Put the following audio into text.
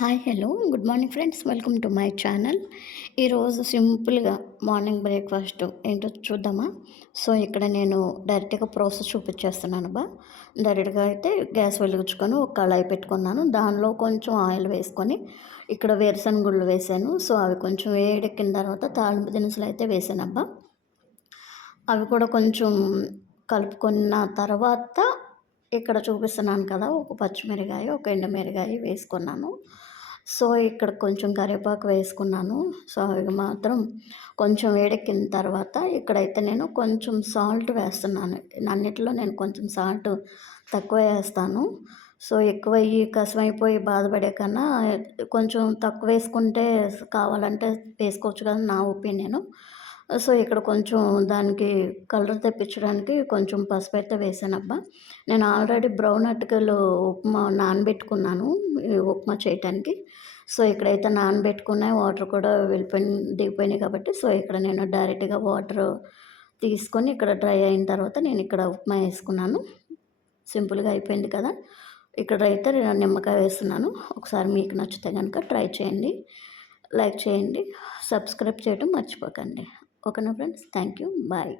Hi hello good morning friends, welcome to my channel. ఈరోజు సింపుల్గా morning breakfast ఏంటో చూద్దామా. సో ఇక్కడ నేను డైరెక్ట్గా ప్రాసెస్ చూపించేస్తున్నాను డైరెక్ట్గా అయితే గ్యాస్ వెలిగించుకొని ఒక కళాయి పెట్టుకున్నాను. దానిలో కొంచెం ఆయిల్ వేసుకొని ఇక్కడ వేరుశనగ గుళ్ళు వేసాను. సో అవి కొంచెం వేడెక్కిన తర్వాత తాలింపు దినుసులు అయితే వేసాను. అవి కూడా కొంచెం కలుపుకున్న తర్వాత ఇక్కడ చూపిస్తున్నాను కదా, ఒక పచ్చిమిరకాయ, ఒక ఎండుమిరకాయ వేసుకున్నాను. సో ఇక్కడ కొంచెం కరివేపాకు వేసుకున్నాను. సో అవి మాత్రం కొంచెం వేడెక్కిన తర్వాత ఇక్కడైతే నేను కొంచెం సాల్ట్ వేస్తున్నాను. అన్నిటిలో నేను కొంచెం సాల్ట్ తక్కువ వేస్తాను. సో ఎక్కువయ్యి కసమైపోయి బాధపడే కన్నా కొంచెం తక్కువ వేసుకుంటే కావాలంటే వేసుకోవచ్చు కదా, నా ఒపీనియను. సో ఇక్కడ కొంచెం దానికి కలర్ తెప్పించడానికి కొంచెం పసుపు అయితే వేసానబ్బా. నేను ఆల్రెడీ బ్రౌన్ అటుకులు ఉప్మా నానబెట్టుకున్నాను ఈ ఉప్మా చేయటానికి. సో ఇక్కడైతే నానబెట్టుకున్నాయి, వాటర్ కూడా దిగిపోయినాయి కాబట్టి సో ఇక్కడ నేను డైరెక్ట్గా వాటర్ తీసుకొని ఇక్కడ డ్రై అయిన తర్వాత నేను ఇక్కడ ఉప్మా వేసుకున్నాను. సింపుల్గా అయిపోయింది కదా. ఇక్కడైతే నేను నిమ్మకాయ వేస్తున్నాను. ఒకసారి మీకు నచ్చితే కనుక ట్రై చేయండి, లైక్ చేయండి, సబ్స్క్రైబ్ చేయడం మర్చిపోకండి. ఓకేనా ఫ్రెండ్స్, థ్యాంక్ యూ, బాయ్.